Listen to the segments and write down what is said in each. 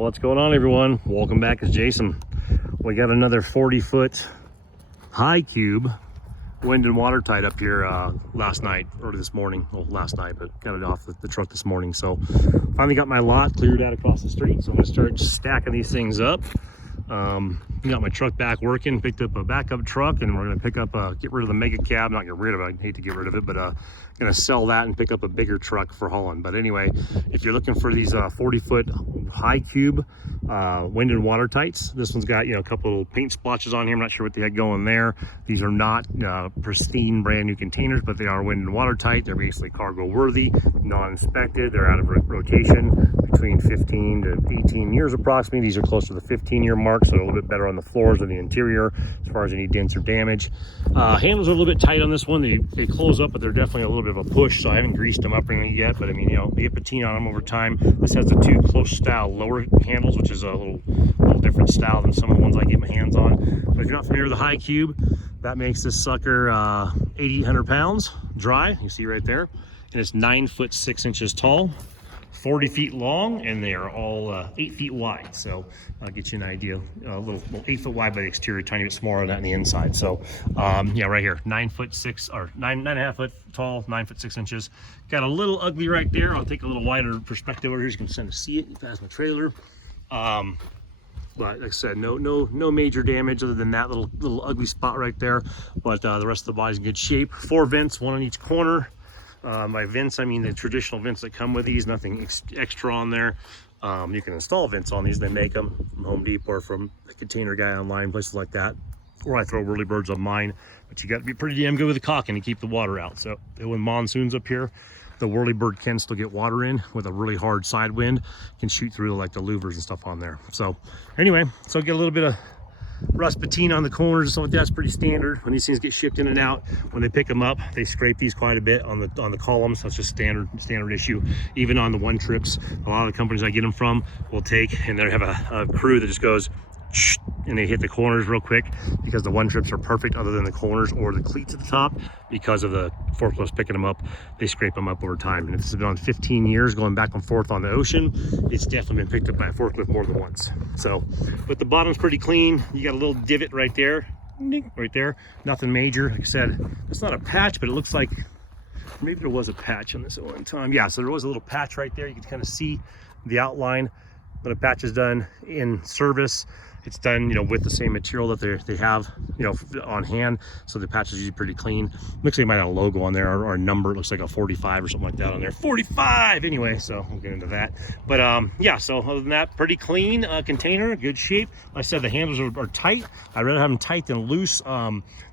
What's going on, everyone? Welcome back. It's Jason. We got another 40-foot high cube wind and watertight up here last night, or this morning. Well, last night, but got it off the truck this morning. So finally got my lot cleared out across the street. So I'm gonna start stacking these things up. Got my truck back working, picked up a backup truck, and we're gonna pick up get rid of the mega cab. Not get rid of it, I hate to get rid of it, but gonna sell that and pick up a bigger truck for hauling. But anyway, if you're looking for these 40-foot high cube wind and water tights, this one's got, you know, a couple little paint splotches on here. I'm not sure what the heck going there. These are not pristine brand new containers, but they are wind and water tight. They're basically cargo worthy, non-inspected. They're out of rotation between 15 to 18 years approximately. These are close to the 15-year mark, so a little bit better on the floors or the interior as far as any dents or damage. Handles are a little bit tight on this one. They close up, but they're definitely a little bit of a push, so I haven't greased them up or anything yet. But I mean, you know, they get patina on them over time. This has the two close style lower handles, which is a little different style than some of the ones I get my hands on. But if you're not familiar with the high cube, that makes this sucker 8,800 pounds dry. You see right there, and it's 9 foot 6 inches tall, 40 feet long, and they are all 8 feet wide. So I'll get you an idea. A little 8 foot wide by the exterior, tiny bit smaller than that on the inside. So yeah, right here, 9 foot 6 or 9.5 foot tall, 9 foot 6 inches. Got a little ugly right there. I'll take a little wider perspective over here so you can kind of see it past my trailer. But like I said, no major damage other than that little ugly spot right there. But the rest of the body's in good shape. 4 vents, 1 on each corner. By vents, I mean the traditional vents that come with these, nothing extra on there. You can install vents on these. They make them from Home Depot or from a container guy online, places like that. Or I throw whirlybirds on mine, but you got to be pretty damn good with the caulking to keep the water out. So when monsoons up here, the whirlybird can still get water in with a really hard side wind, can shoot through like the louvers and stuff on there. So anyway, so get a little bit of rust patina on the corners and stuff like that's pretty standard. When these things get shipped in and out, when they pick them up, they scrape these quite a bit on the columns. That's just standard issue. Even on the one trips, a lot of the companies I get them from will take, and they have a crew that just goes and they hit the corners real quick, because the one trips are perfect other than the corners or the cleats at the top. Because of the forklifts picking them up, they scrape them up over time. And if this has been on 15 years going back and forth on the ocean, it's definitely been picked up by a forklift more than once. So, but the bottom's pretty clean. You got a little divot right there, nothing major. Like I said, it's not a patch, but it looks like maybe there was a patch on this at one time. Yeah, so there was a little patch right there. You can kind of see the outline. When a patch is done in service, it's done, you know, with the same material that they have, you know, on hand. So the patch is usually pretty clean. Looks like it might have a logo on there or a number. It looks like a 45 or something like that on there. 45 anyway, so we'll get into that. But yeah, so other than that, pretty clean container, good shape. Like I said, the handles are tight. I'd rather have them tight than loose.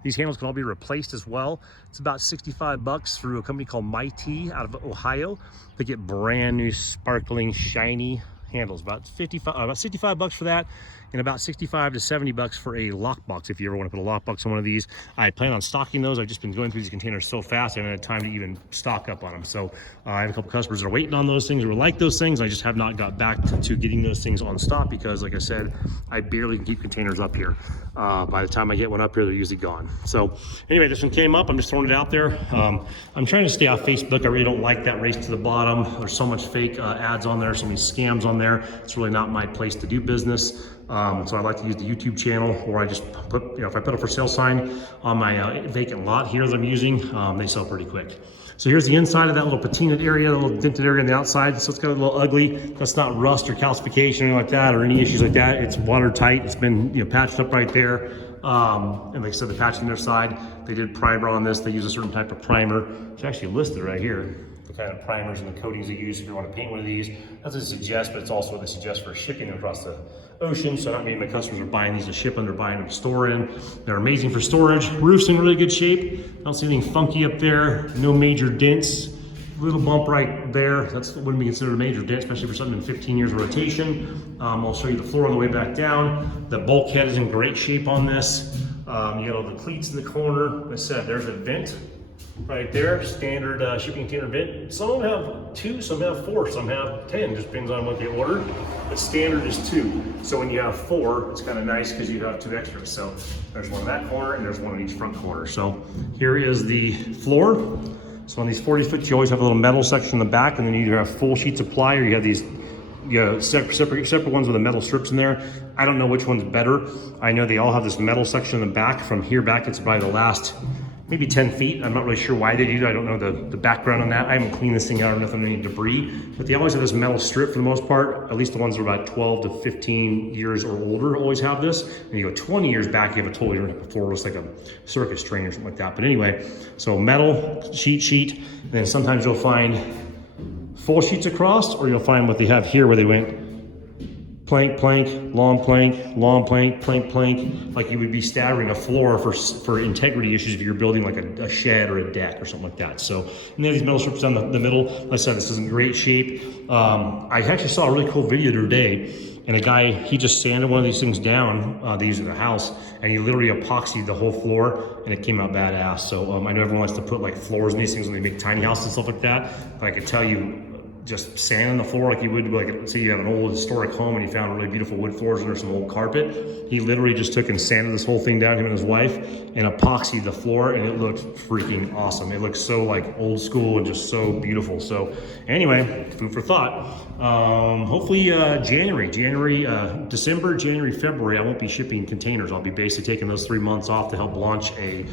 These handles can all be replaced as well. It's about 65 bucks through a company called Mighty out of Ohio. They get brand new, sparkling, shiny handles. About 65 bucks for that, and about 65 to 70 bucks for a lockbox if you ever want to put a lockbox on one of these. I plan on stocking those. I've just been going through these containers so fast I haven't had time to even stock up on them. So I have a couple customers that are waiting on those things or like those things. I just have not got back to getting those things on stock because, like I said, I barely can keep containers up here. By the time I get one up here, they're usually gone. So anyway, this one came up. I'm just throwing it out there. I'm trying to stay off Facebook. I really don't like that race to the bottom. There's so much fake ads on there, so many scams on there. It's really not my place to do business. So I like to use the YouTube channel, where I just put, you know, if I put a for sale sign on my vacant lot here that I'm using, they sell pretty quick. So here's the inside of that little patinaed area, the little dented area on the outside. So it's got a little ugly. That's not rust or calcification or anything like that, or any issues like that. It's watertight. It's been, you know, patched up right there. And like I said, the patch on their side, they did primer on this. They use a certain type of primer. It's actually listed right here, the kind of primers and the coatings they use if you want to paint one of these. That's what they suggest, but it's also what they suggest for shipping across the ocean. So not many of my customers are buying these to ship them, they're buying them to store in. They're amazing for storage. Roof's in really good shape. Don't see anything funky up there. No major dents. Little bump right there. That's wouldn't be considered a major dent, especially for something in 15 years of rotation. I'll show you the floor on the way back down. The bulkhead is in great shape on this. You got all the cleats in the corner. Like I said, there's a vent right there, standard shipping container vent. Some of them have 2, some have 4, some have 10, just depends on what they order. But standard is 2. So when you have 4, it's kind of nice because you have 2 extras. So there's one in that corner and there's one in each front corner. So here is the floor. So on these 40 foot, you always have a little metal section in the back, and then you either have full sheets of ply or you have these separate ones with the metal strips in there. I don't know which one's better. I know they all have this metal section in the back. From here back, it's probably the last maybe 10 feet. I'm not really sure why they do that. I don't know the background on that. I haven't cleaned this thing out or nothing, any debris, but they always have this metal strip for the most part. At least the ones that are about 12 to 15 years or older always have this. And you go 20 years back, you have a totally different floor. It's like a circus train or something like that. But anyway, so metal sheet, and then sometimes you'll find full sheets across, or you'll find what they have here where they went plank, plank, long plank, long plank, plank, plank, like you would be staggering a floor for integrity issues if you're building like a shed or a deck or something like that. So, and then these metal strips down the middle. Like I said, this is in great shape. I actually saw a really cool video today, and a guy, he just sanded one of these things down, they use it in the house, and he literally epoxied the whole floor, and it came out badass. So I know everyone likes to put like floors in these things when they make tiny houses and stuff like that, but I can tell you, just sanding the floor like you would, like, say you have an old historic home and you found really beautiful wood floors and there's some old carpet. He literally just took and sanded this whole thing down, him and his wife, and epoxied the floor, and it looked freaking awesome. It looks so like old school and just so beautiful. So anyway, food for thought. Hopefully December, January, February, I won't be shipping containers. I'll be basically taking those 3 months off to help launch a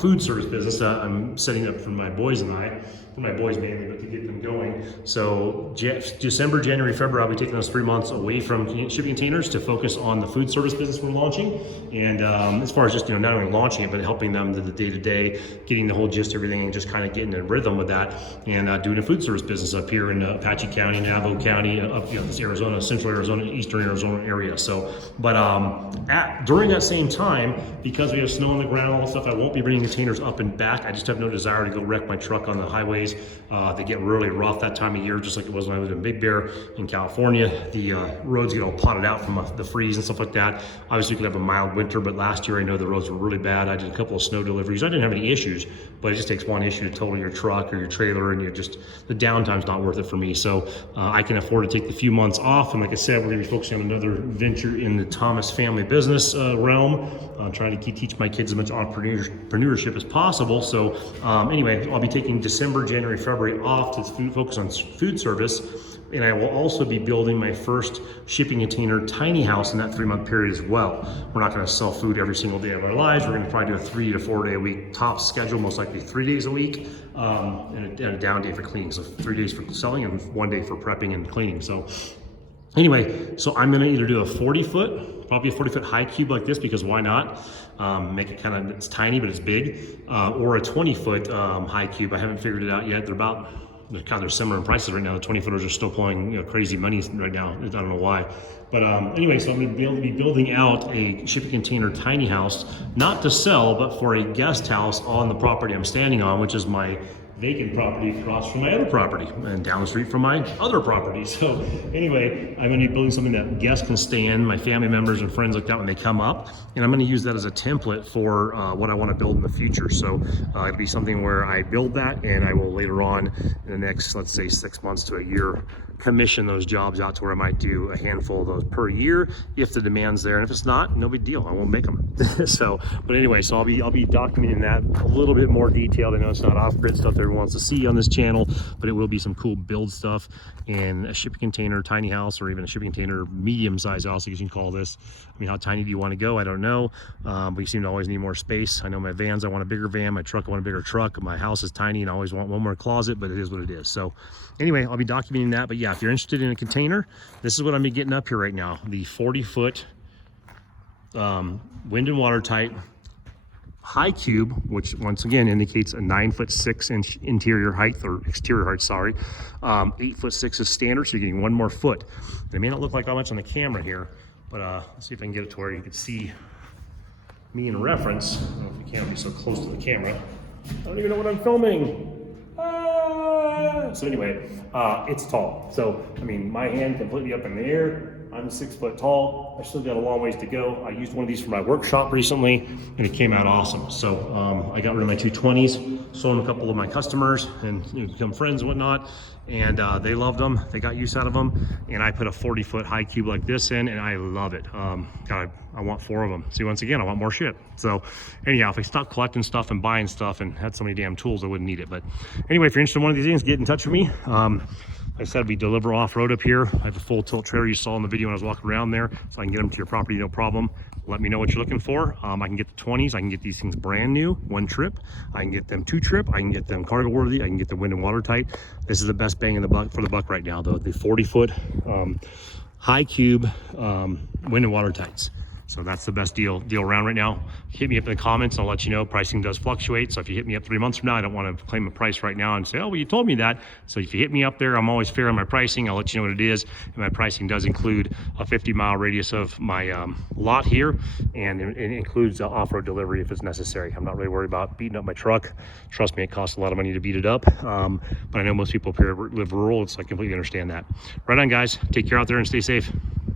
food service business that I'm setting up for my boys and I. For my boys mainly, but to get them going. So December, January, February, I'll be taking those 3 months away from shipping containers to focus on the food service business we're launching. And as far as just, not only launching it, but helping them to the day-to-day, getting the whole gist of everything, and just kind of getting in rhythm with that, and doing a food service business up here in Apache County, Navajo County, up this Arizona, central Arizona, eastern Arizona area. So, but during that same time, because we have snow on the ground and all that stuff, I won't be bringing containers up and back. I just have no desire to go wreck my truck on the highways. They get really rough that time of year, just like it was when I lived in Big Bear in California. The roads get all potted out from the freeze and stuff like that. Obviously, we could have a mild winter, but last year I know the roads were really bad. I did a couple of snow deliveries. I didn't have any issues, but it just takes one issue to total your truck or your trailer, and the downtime's not worth it for me. So I can afford to take the few months off. And like I said, we're going to be focusing on another venture in the Thomas family business realm, trying to teach my kids as much entrepreneurship as possible. So anyway, I'll be taking December, January, February off to focus on food service, and I will also be building my first shipping container tiny house in that 3-month period as well. We're not going to sell food every single day of our lives. We're going to probably do a 3 to 4 day a week top schedule, most likely 3 days a week, and a down day for cleaning. So 3 days for selling and 1 day for prepping and cleaning. So anyway, so I'm gonna either do a 40-foot, probably a 40-foot high cube like this, because why not? Make it kind of, it's tiny, but it's big, or a 20-foot high cube. I haven't figured it out yet. They're similar in prices right now. The 20-footers are still pulling crazy money right now. I don't know why. But anyway, so I'm going to be building out a shipping container tiny house, not to sell, but for a guest house on the property I'm standing on, which is my vacant property across from my other property and down the street from my other property. So anyway, I'm going to be building something that guests can stay in, my family members and friends like that, when they come up, and I'm going to use that as a template for what I want to build in the future. So it'll be something where I build that, and I will later on in the next, let's say, 6 months to a year, commission those jobs out to where I might do a handful of those per year if the demand's there, and if it's not, no big deal, I won't make them. So, but anyway, so I'll be documenting that a little bit more detailed. I know it's not off-grid stuff that everyone wants to see on this channel, but it will be some cool build stuff in a shipping container tiny house, or even a shipping container medium-sized house, I guess you can call this. I mean, how tiny do you want to go? I don't know, but you seem to always need more space. I know my vans, I want a bigger van. My truck, I want a bigger truck. My house is tiny and I always want one more closet, but it is what it is. So anyway, I'll be documenting that. But yeah, if you're interested in a container, this is what I'm getting up here right now. The 40-foot wind and watertight high cube, which once again indicates a 9'6" interior height, or exterior height, sorry. 8'6" is standard, so you're getting one more foot. It may not look like how much on the camera here, but let's see if I can get it to where you can see me in reference. I don't know if the camera be so close to the camera. I don't even know what I'm filming. So anyway, it's tall. So, I mean, my hand completely up in the air. I'm 6 foot tall. I still got a long ways to go. I used one of these for my workshop recently, and it came out awesome. So I got rid of my 220s, sold them a couple of my customers, and become friends and whatnot. And they loved them. They got use out of them. And I put a 40-foot high cube like this in, and I love it. God, I want 4 of them. See, once again, I want more shit. So anyhow, if I stopped collecting stuff and buying stuff and had so many damn tools, I wouldn't need it. But anyway, if you're interested in one of these things, get in touch with me. Like I said, we deliver off-road up here. I have a full tilt trailer you saw in the video when I was walking around there, so I can get them to your property, no problem. Let me know what you're looking for. I can get the 20s. I can get these things brand new, one trip. I can get them two trip. I can get them cargo worthy. I can get them wind and watertight. This is the best bang in the buck for the buck right now, though. The 40-foot high cube wind and watertights. So that's the best deal around right now. Hit me up in the comments. I'll let you know. Pricing does fluctuate. So if you hit me up 3 months from now, I don't want to claim a price right now and say, oh, well, you told me that. So if you hit me up there, I'm always fair on my pricing. I'll let you know what it is. And my pricing does include a 50-mile radius of my lot here. And it includes off-road delivery if it's necessary. I'm not really worried about beating up my truck. Trust me, it costs a lot of money to beat it up. But I know most people up here live rural, so I completely understand that. Right on, guys. Take care out there and stay safe.